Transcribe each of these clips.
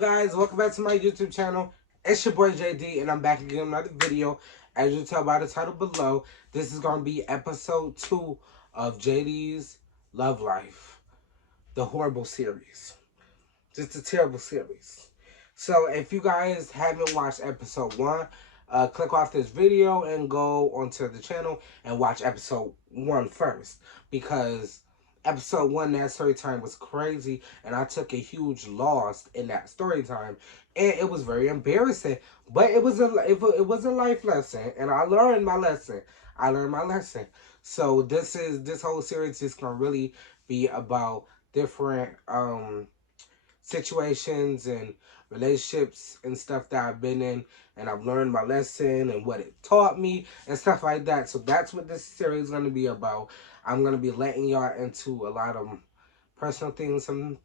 guys, welcome back to my YouTube channel. It's your boy JD and I'm back again with another video. As you can tell by the title below, this is going to be episode 2 of JD's Love Life. The horrible series. Just a terrible series. So if you guys haven't watched episode 1, click off this video and go onto the channel and watch episode 1 first. Because episode 1, that story time was crazy, and I took a huge loss in that story time, and it was very embarrassing. But it was a life lesson, and I learned my lesson. So this whole series is gonna really be about different situations and relationships and stuff that I've been in, and I've learned my lesson and what it taught me and stuff like that. So that's what this series is going to be about. I'm going to be letting y'all into a lot of personal things, in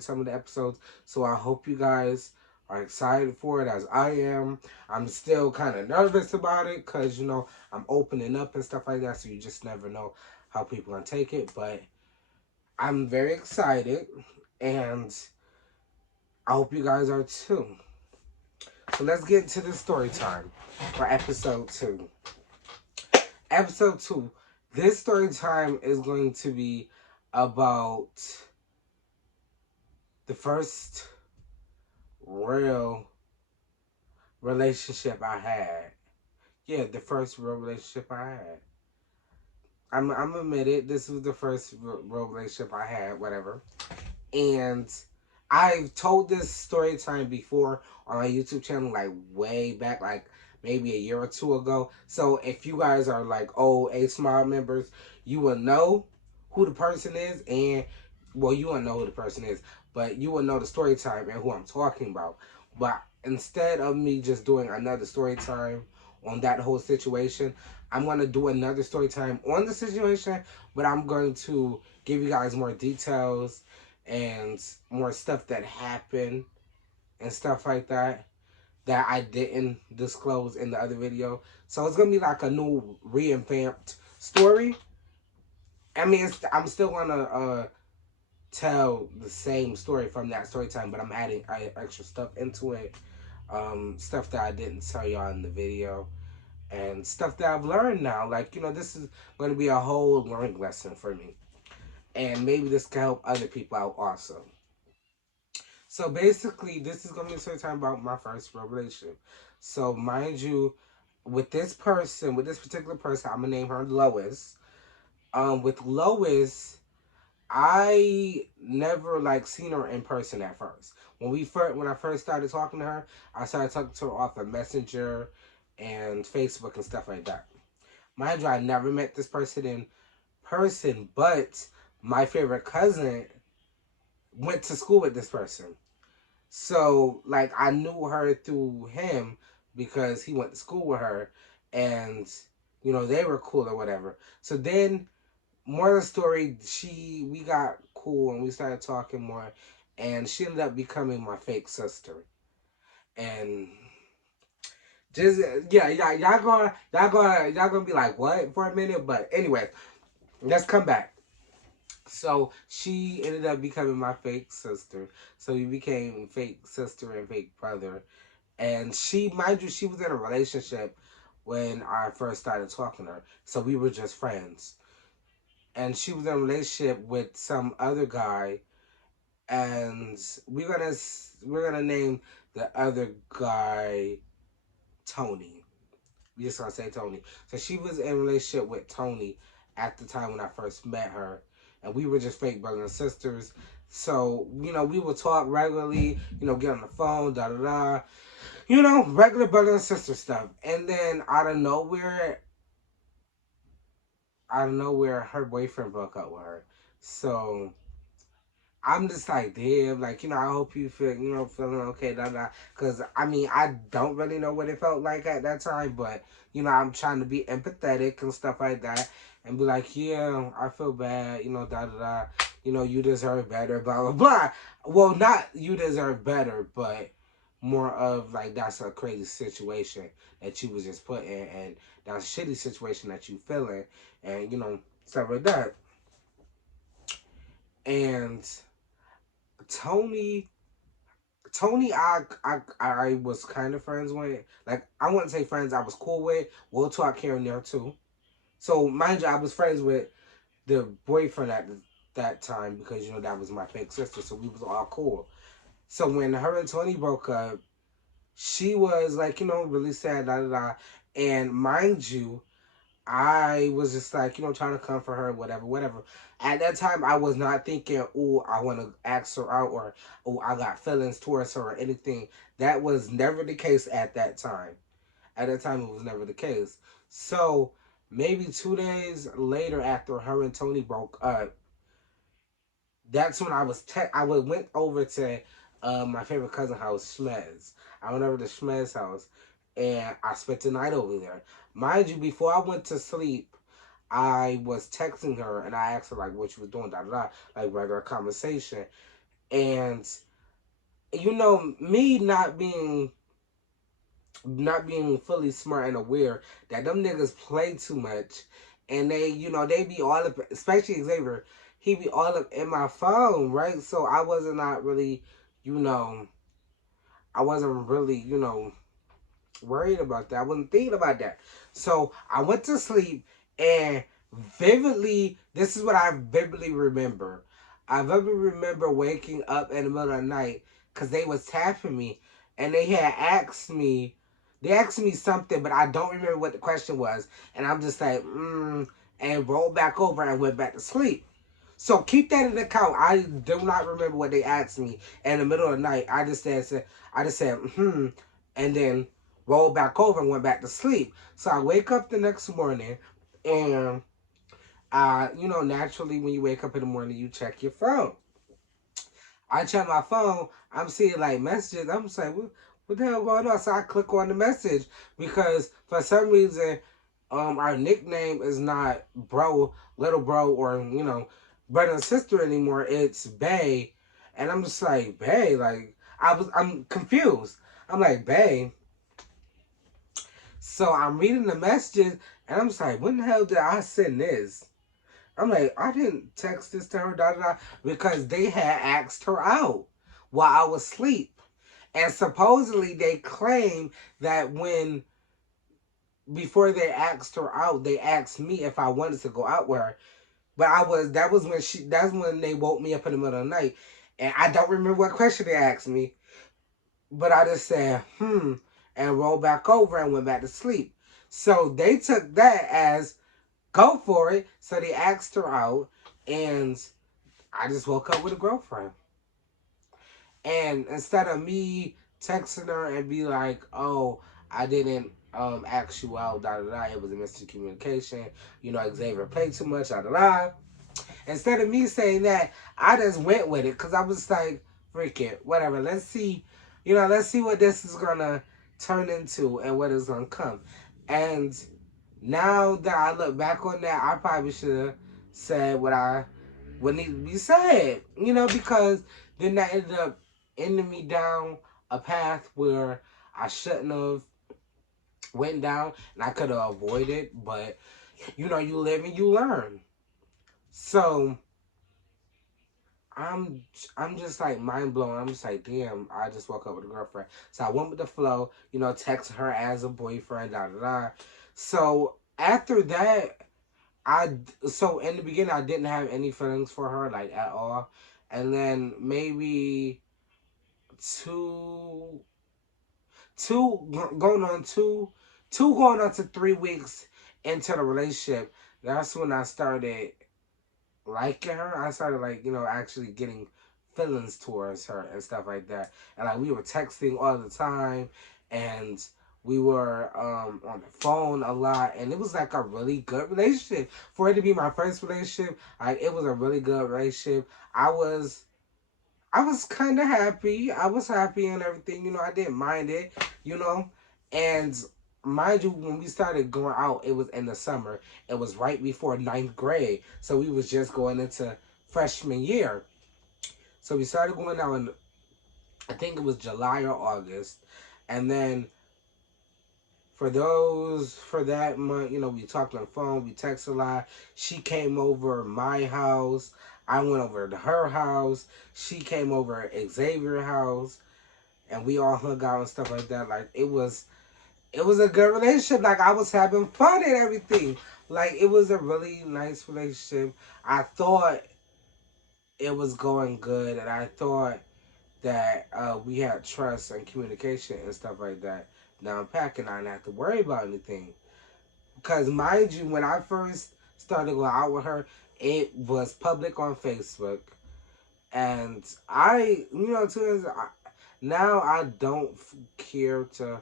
some of the episodes. So I hope you guys are excited for it as I am. I'm still kind of nervous about it because, I'm opening up and stuff like that. So you just never know how people are going to take it. But I'm very excited, and I hope you guys are too. So let's get into the story time for episode 2. Episode 2. This story time is going to be about the first real relationship I had. Yeah, the first real relationship I had. I'm admitted, this was the first real relationship I had, whatever. And I've told this story time before on my YouTube channel, like way back, like maybe a year or two ago. So if you guys are like old A-Smile members, you will know who the person is, and well, you won't know who the person is, but you will know the story time and who I'm talking about. But instead of me just doing another story time on that whole situation, I'm going to do another story time on the situation, but I'm going to give you guys more details and more stuff that happened and stuff like that I didn't disclose in the other video. So it's gonna be like a new revamped story. I mean, I'm still gonna tell the same story from that story time, but I'm adding extra stuff into it, stuff that I didn't tell y'all in the video, and stuff that I've learned now. Like, this is gonna be a whole learning lesson for me, and maybe this can help other people out also. So basically, this is going to be a story time about my first real relationship. So mind you, with this particular person, I'm going to name her Lois. With Lois, I never seen her in person at first. When I first started talking to her, I started talking to her off of Messenger and Facebook and stuff like that. Mind you, I never met this person in person, but my favorite cousin went to school with this person. So, I knew her through him because he went to school with her, and, they were cool or whatever. So then, more of the story, we got cool and we started talking more, and she ended up becoming my fake sister. And just, yeah, y'all gonna be like, what, for a minute? But anyway, let's come back. So she ended up becoming my fake sister. So we became fake sister and fake brother. And mind you, she was in a relationship when I first started talking to her. So we were just friends. And she was in a relationship with some other guy. And we're gonna name the other guy Tony. We just gonna say Tony. So she was in a relationship with Tony at the time when I first met her, and we were just fake brothers and sisters. So, we would talk regularly, get on the phone, regular brother and sister stuff. And then out of nowhere, her boyfriend broke up with her. So I'm just like, damn, I hope you feel, feeling okay, because, I don't really know what it felt like at that time, but, I'm trying to be empathetic and stuff like that, and be like, yeah, I feel bad, you deserve better, blah, blah, blah. Well, not you deserve better, but more of, that's a crazy situation that you was just put in, and that's a shitty situation that you feeling, and, stuff like that. And Tony Tony, I was kind of friends with. Like, I wouldn't say friends. I was cool with. We'll talk here and there too. So mind you, I was friends with the boyfriend at that time because that was my fake sister. So we was all cool. So when her and Tony broke up, she was like, really sad, da da da. And mind you, I was just like, trying to comfort her, whatever, whatever. At that time, I was not thinking, oh, I want to ask her out or, oh, I got feelings towards her or anything. That was never the case at that time. At that time, it was never the case. So maybe 2 days later, after her and Tony broke up, that's when I went over to my favorite cousin house, Schmez. I went over to Schmez house, and I spent the night over there. Mind you, before I went to sleep, I was texting her and I asked her like what she was doing, da da da, like regular conversation. And me not being fully smart and aware that them niggas play too much, and they be all up, especially Xavier. He be all up in my phone, right? So I wasn't not really, you know, I wasn't really, worried about that. I wasn't thinking about that. So I went to sleep and vividly, this is what I vividly remember. I vividly remember waking up in the middle of the night because they was tapping me and they asked me something, but I don't remember what the question was. And I'm just like, and rolled back over and went back to sleep. So keep that in account. I do not remember what they asked me in the middle of the night. I just said, and then rolled back over and went back to sleep. So I wake up the next morning, and naturally when you wake up in the morning, you check your phone. I check my phone. I'm seeing like messages. I'm just like, what the hell going on? So I click on the message because for some reason, our nickname is not bro, little bro, or brother and sister anymore. It's Bay, and I'm just like Bay. Like I'm confused. I'm like Bay. So I'm reading the messages, and I'm just like, when the hell did I send this? I'm like, I didn't text this to her, da da da, because they had asked her out while I was asleep. And supposedly they claim that before they asked her out, they asked me if I wanted to go out with her. But that's when they woke me up in the middle of the night. And I don't remember what question they asked me, but I just said, and rolled back over and went back to sleep. So they took that as go for it. So they asked her out, and I just woke up with a girlfriend. And instead of me texting her and be like, oh, I didn't ask you out, da da da, it was a miscommunication. Xavier played too much, da da da. Instead of me saying that, I just went with it because I was like, freak it, whatever. Let's see what this is gonna turn into and what is gonna come. And now that I look back on that, I probably should have said what needed to be said. Because then that ended up ending me down a path where I shouldn't have went down, and I could have avoided. But you live and you learn. So I'm I'm just like mind blown. I'm just like, damn, I just woke up with a girlfriend. So I went with the flow, text her as a boyfriend, da da da. So after that, so in the beginning I didn't have any feelings for her like at all. And then maybe two two going on two going on to 3 weeks into the relationship, that's when I started liking her. I started like, actually getting feelings towards her and stuff like that. And like we were texting all the time, and we were on the phone a lot, and it was like a really good relationship. For it to be my first relationship, like it was a really good relationship. I was kind of happy. I was happy and everything. I didn't mind it. You know, and mind you, when we started going out, it was in the summer. It was right before ninth grade, so we was just going into freshman year. So we started going out in, I think it was July or August, and then for that month, we talked on the phone, we texted a lot. She came over my house. I went over to her house. She came over at Xavier's house. and we all hung out and stuff like that. Like it was a good relationship. Like I was having fun and everything. Like it was a really nice relationship. I thought it was going good, and I thought that we had trust and communication and stuff like that. Now I'm packing, I didn't have to worry about anything. Because mind you, when I first started going out with her, it was public on Facebook. And now I don't care to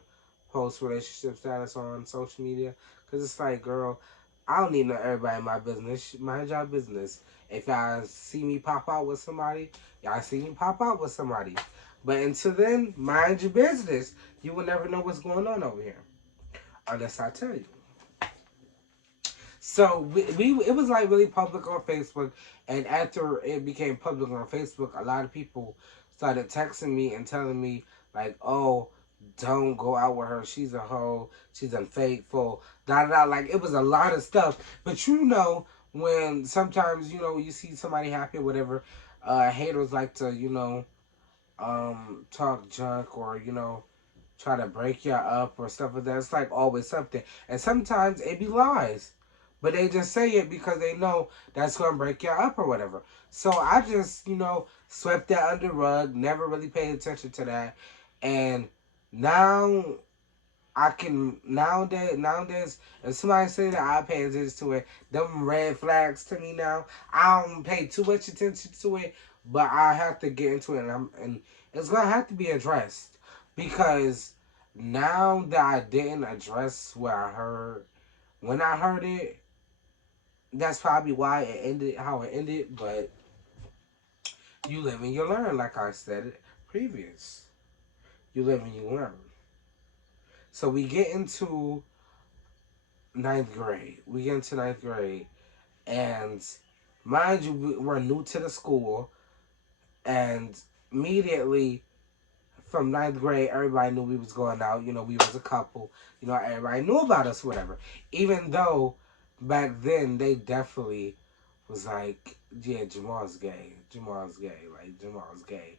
post relationship status on social media because it's like, girl, I don't need to know everybody in my business. Mind your business. If y'all see me pop out with somebody, y'all see me pop out with somebody. But until then, mind your business. You will never know what's going on over here unless I tell you. So we it was like really public on Facebook, and after it became public on Facebook, a lot of people started texting me and telling me like, "Oh, don't go out with her. She's a hoe. She's unfaithful." Da da da. Like it was a lot of stuff. But when sometimes you see somebody happy or whatever, haters like to talk junk or try to break you up or stuff like that. It's like always something. And sometimes it be lies. But they just say it because they know that's gonna break you up or whatever. So I just, swept that under the rug, never really paid attention to that. And now I can nowadays if somebody say that I pay attention to it, them red flags to me now. I don't pay too much attention to it, but I have to get into it and it's gonna have to be addressed because now that I didn't address what I heard when I heard it, that's probably why it ended how it ended, but you live and you learn, like I said it previous. You live and you learn. So we get into ninth grade. We get into ninth grade, and mind you, we're new to the school, and immediately from ninth grade, everybody knew we was going out. We was a couple. Everybody knew about us, whatever. Even though back then they definitely was like, yeah, Jamal's gay. Jamal's gay. Like Jamal's gay.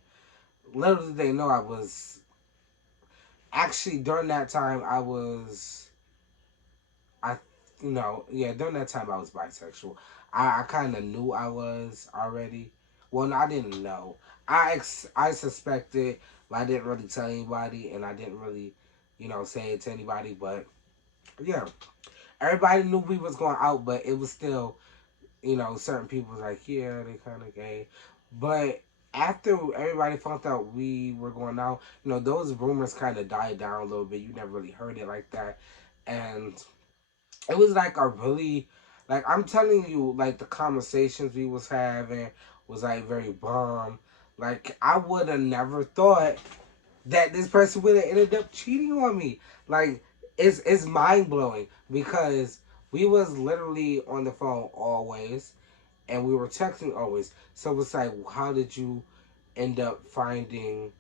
Little did they know I was actually during that time I, yeah, during that time I was bisexual. I kind of knew I was already. Well, no, I didn't know. I suspected, but I didn't really tell anybody, and I didn't really, say it to anybody. But yeah, everybody knew we was going out, but it was still, certain people was like, yeah, they kind of gay. But after everybody found out we were going out, those rumors kind of died down a little bit. You never really heard it like that, and it was like a really like I'm telling you, like the conversations we was having was like very bomb. Like I would have never thought that this person would have ended up cheating on me. Like it's mind blowing because we was literally on the phone always and we were texting always. So it's like how did you end up finding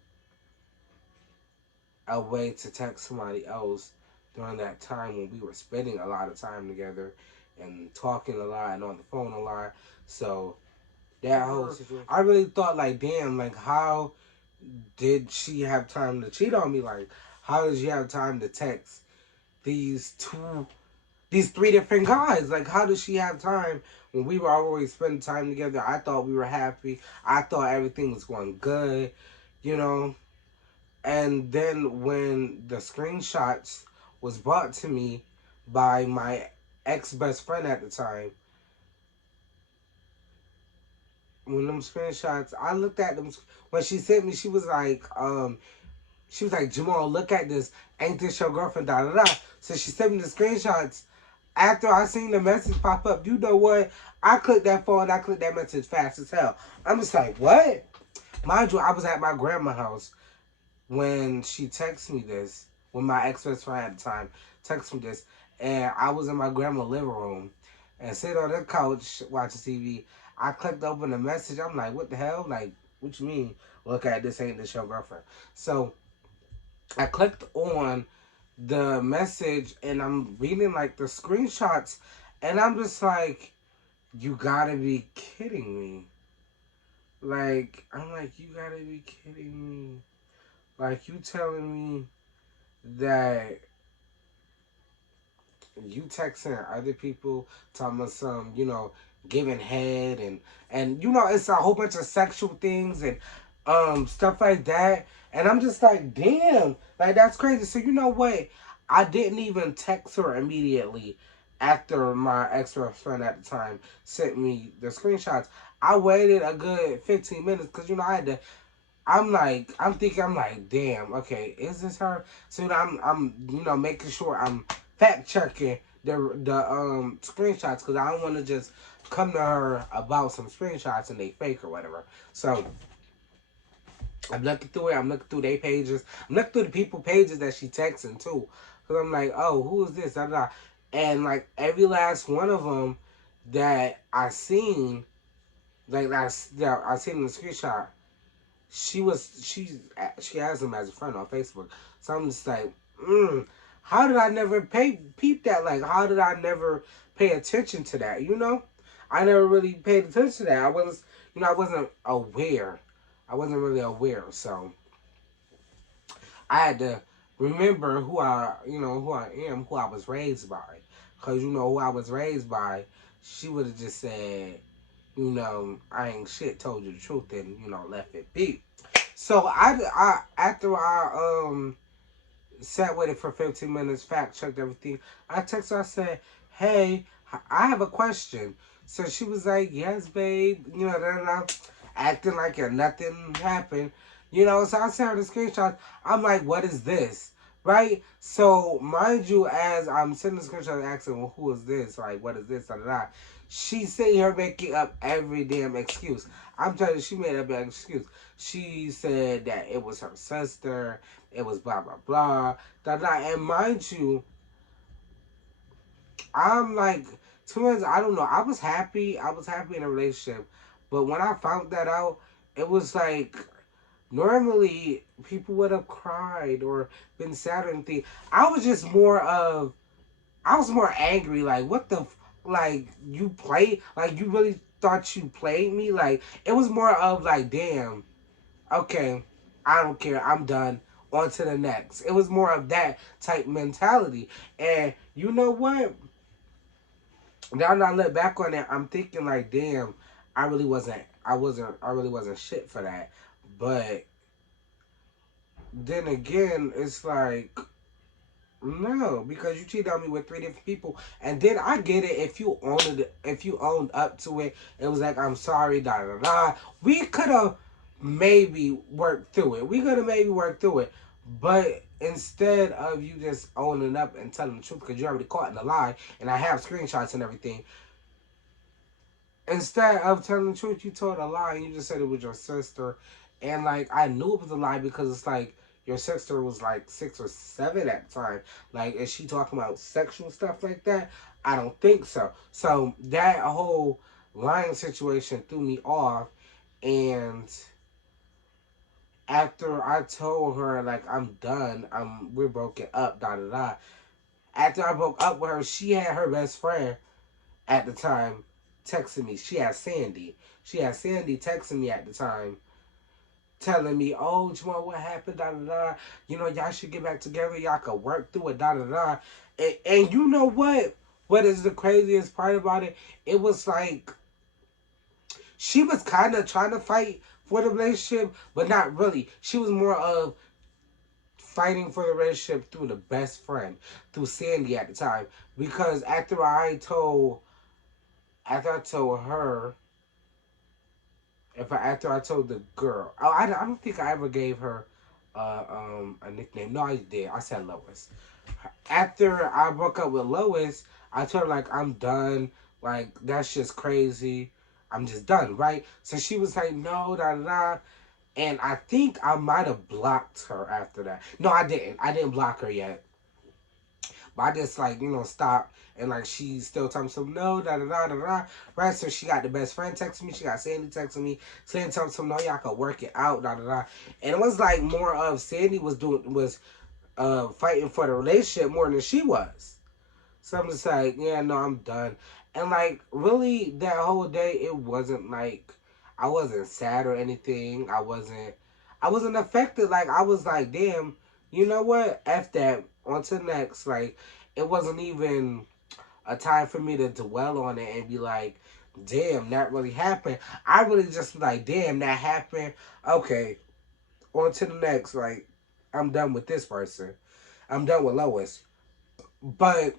a way to text somebody else during that time when we were spending a lot of time together and talking a lot and on the phone a lot. So that whole situation, I really thought like, damn, like how did she have time to cheat on me? Like, how did she have time to text these three different guys? Like, how did she have time when we were always spending time together? I thought we were happy. I thought everything was going good, you know. And then when the screenshots was brought to me by my ex best friend at the time, when them screenshots, I looked at them. When she sent me, she was like, Jamal, look at this. Ain't this your girlfriend? Da da da. So she sent me the screenshots. After I seen the message pop up, you know what? I clicked that phone. I clicked that message fast as hell. I'm just like, what? Mind you, I was at my grandma's house when she texted me this, when my ex best friend at the time texted me this, and I was in my grandma's living room and sitting on the couch watching TV. I clicked open the message. I'm like, what the hell? Like, what you mean? Look at this, ain't this your girlfriend? So I clicked on the message and I'm reading like the screenshots, and I'm just like, you gotta be kidding me. Like, I'm like, you gotta be kidding me. Like, you telling me that you texting other people, talking about some, giving head and it's a whole bunch of sexual things and stuff like that. And I'm just like, damn, like that's crazy. So you know what? I didn't even text her immediately after my ex girlfriend at the time sent me the screenshots. I waited a good 15 minutes because I had to. I'm like, damn, okay, is this her? So I'm making sure I'm fact checking the screenshots because I don't want to just come to her about some screenshots and they fake or whatever. So I'm looking through it. I'm looking through their pages. I'm looking through the people pages that she texting too. Because I'm like, oh, who is this? Da, da, da. And like every last one of them that I seen, like I seen in the screenshot, she has him as a friend on Facebook. So I'm just like, how did I never peep that? Like, how did I never pay attention to that? I never really paid attention to that. I wasn't aware. I wasn't really aware. So I had to remember who I am, who I was raised by, because who I was raised by. She would have just said, I ain't shit, told you the truth, and left it be. So I after I sat with it for 15 minutes, fact checked everything. I texted her, I said, hey, I have a question. So she was like, yes, babe, acting like nothing happened. So I sent her the screenshot. I'm like, what is this? Right? So, mind you, as I'm sending the screenshot asking, well, who is this? Like, what is this? Da, da, da. She's sitting here making up every damn excuse. I'm telling you, she made up an excuse. She said that it was her sister, it was blah blah blah, da da. And mind you, I'm like, to me, I don't know. I was happy. I was happy in a relationship, but when I found that out, it was like normally people would have cried or been sad or anything. I was just more of, I was more angry. Like, what the, like you play, like you really thought you played me. Like it was more of like, damn, okay, I don't care, I'm done. On to the next. It was more of that type mentality. And you know what? Now that I look back on it, I'm thinking like, damn, I really wasn't shit for that. But then again, it's like, no, because you cheated on me with three different people, and then I get it if you owned up to it. It was like, I'm sorry, da da da. We could have maybe worked through it. We could have maybe worked through it, but instead of you just owning up and telling the truth, because you already caught in the lie, and I have screenshots and everything, instead of telling the truth, you told a lie and you just said it was your sister. And like I knew it was a lie because it's like your sister was like 6 or 7 at the time. Like, is she talking about sexual stuff like that? I don't think so. So that whole lying situation threw me off. And after I told her like I'm done, we're broken up, da da da. After I broke up with her, she had her best friend at the time texting me. She had Sandy. She had Sandy texting me at the time, telling me, "Oh, Jamal, what happened? Da da da. Y'all should get back together. Y'all could work through it. Da da da." And you know what? What is the craziest part about it? It was like she was kind of trying to fight for the relationship, but not really. She was more of fighting for the relationship through the best friend, through Sandy at the time. Because after I told her, if I after I told the girl, I don't think I ever gave her a nickname. No, I did. I said Lois. After I broke up with Lois, I told her like I'm done. Like that's just crazy. I'm just done, right? So she was like, no, da da da. And I think I might have blocked her after that. No, I didn't. I didn't block her yet. But I just like, stop and like she's still telling me some no, da da da da da. Right? So she got the best friend texting me, she got Sandy texting me, Sandy telling me some no, y'all could work it out, da da da. And it was like more of Sandy was fighting for the relationship more than she was. So I'm just like, yeah, no, I'm done. And like really that whole day it wasn't like I wasn't sad or anything. I wasn't affected. Like, I was like, damn, you know what? F that. On to the next. Like, it wasn't even a time for me to dwell on it and be like, damn, that really happened. I really just like, damn, that happened. Okay, on to the next. Like, I'm done with this person. I'm done with Lois. But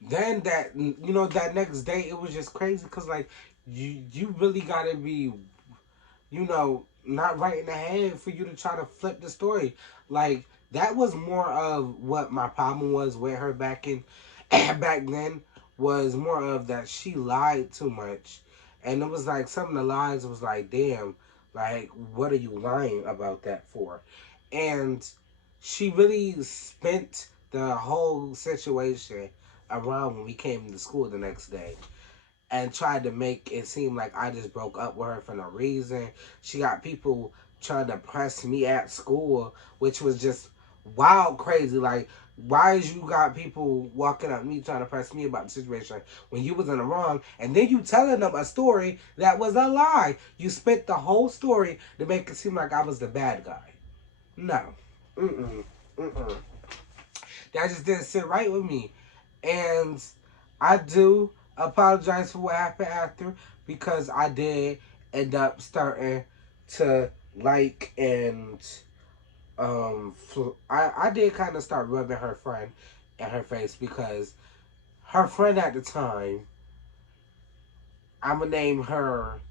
then that next day, it was just crazy because like you really gotta be not right in the head for you to try to flip the story. Like that was more of what my problem was with her back in back then was more of that she lied too much. And it was like some of the lies was like, damn, like what are you lying about that for? And she really spent the whole situation around when we came to school the next day and tried to make it seem like I just broke up with her for no reason. She got people trying to press me at school, which was just wild crazy. Like, why is you got people walking up me trying to press me about the situation when you was in the wrong, and then you telling them a story that was a lie? You spent the whole story to make it seem like I was the bad guy. No, mm-mm, mm-mm. That just didn't sit right with me. And I do apologize for what happened after because I did end up starting to like and I did kind of start rubbing her friend in her face because her friend at the time, I'm gonna name her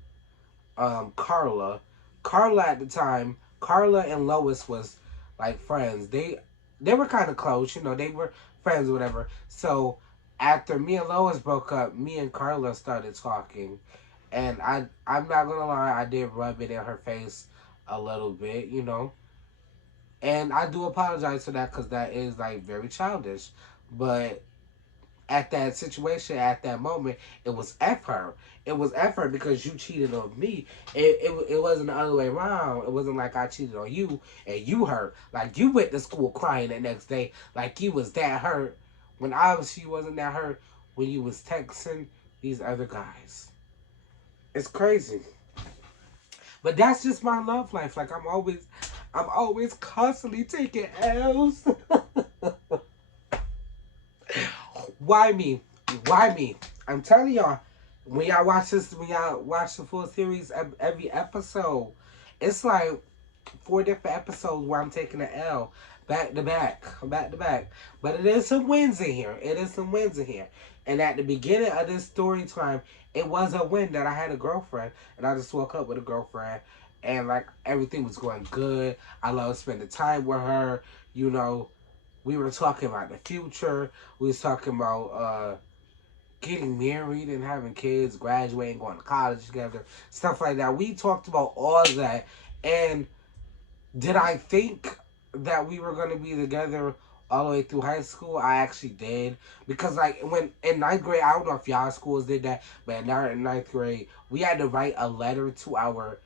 Carla. Carla at the time, Carla and Lois was like friends. They were kind of close, they were friends or whatever. So after me and Lois broke up, me and Carla started talking, and I'm not gonna lie, I did rub it in her face a little bit. And I do apologize for that because that is like very childish, but at that situation, at that moment, it was F her. It was F her because you cheated on me. It wasn't the other way around. It wasn't like I cheated on you and you hurt. Like you went to school crying the next day like you was that hurt when obviously you wasn't that hurt when you was texting these other guys. It's crazy. But that's just my love life. Like I'm always constantly taking L's. Why me? Why me? I'm telling y'all, when y'all watch the full series, every episode, it's like 4 different episodes where I'm taking an L back to back, back to back. But it is some wins in here. It is some wins in here. And at the beginning of this story time, it was a win that I had a girlfriend, and I just woke up with a girlfriend, and like everything was going good. I love spending time with her. You know, we were talking about the future. We was talking about getting married and having kids, graduating, going to college together, stuff like that. We talked about all of that. And did I think that we were going to be together all the way through high school? I actually did. Because, like, when in ninth grade, I don't know if y'all schools did that, but in ninth grade, we had to write a letter to our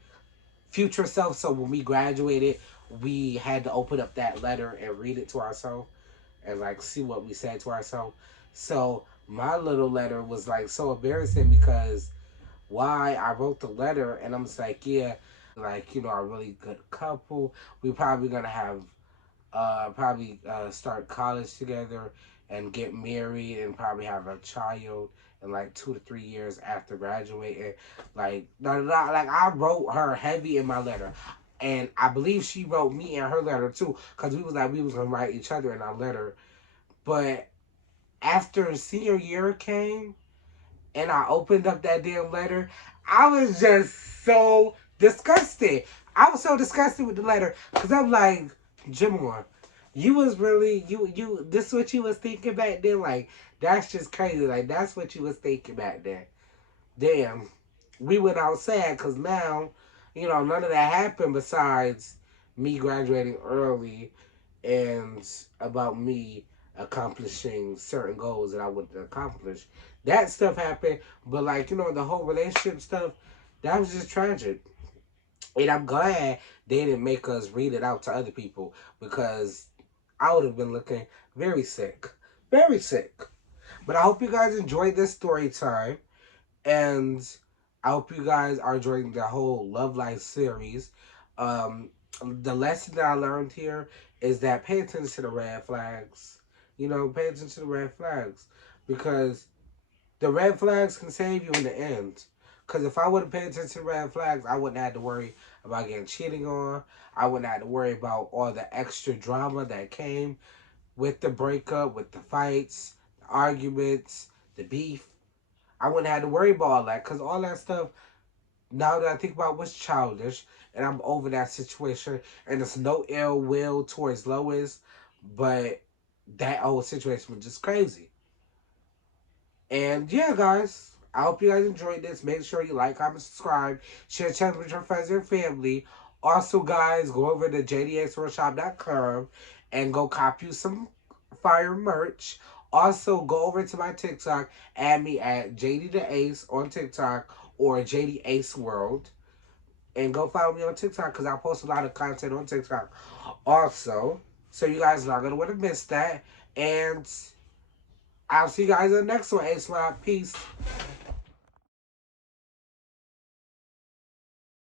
future self. So when we graduated, we had to open up that letter and read it to ourselves and like see what we said to ourselves. So my little letter was like so embarrassing because why I wrote the letter and I'm just like, yeah, like, a really good couple. We probably gonna have probably start college together and get married and probably have a child in like 2 to 3 years after graduating. Like, like I wrote her heavy in my letter. And I believe she wrote me in her letter too, because we was gonna write each other in our letter. But after senior year came and I opened up that damn letter, I was just so disgusted. I was so disgusted with the letter because I'm like, Jimor, you was really this what you was thinking back then? Like that's just crazy. Like that's what you was thinking back then. Damn, we went out sad because now, none of that happened besides me graduating early and about me accomplishing certain goals that I would accomplish. That stuff happened, but like, the whole relationship stuff, that was just tragic. And I'm glad they didn't make us read it out to other people because I would have been looking very sick. Very sick. But I hope you guys enjoyed this story time. And I hope you guys are enjoying the whole Love Life series. Um, the lesson that I learned here is that pay attention to the red flags. You know, pay attention to the red flags because the red flags can save you in the end. Because if I would have paid attention to the red flags, I wouldn't have to worry about getting cheating on. I wouldn't have to worry about all the extra drama that came with the breakup, with the fights, the arguments, the beef. I wouldn't have to worry about all that because all that stuff, now that I think about, was childish, and I'm over that situation. And there's no ill will towards Lois, but that whole situation was just crazy. And yeah, guys, I hope you guys enjoyed this. Make sure you like, comment, subscribe, share channel with your friends and family. Also, guys, go over to jdxworkshop.com and go cop you some fire merch. Also, go over to my TikTok, add me at JD the Ace on TikTok or JD Ace World. And go follow me on TikTok because I post a lot of content on TikTok also. So you guys are not going to want to miss that. And I'll see you guys in the next one. Ace, peace.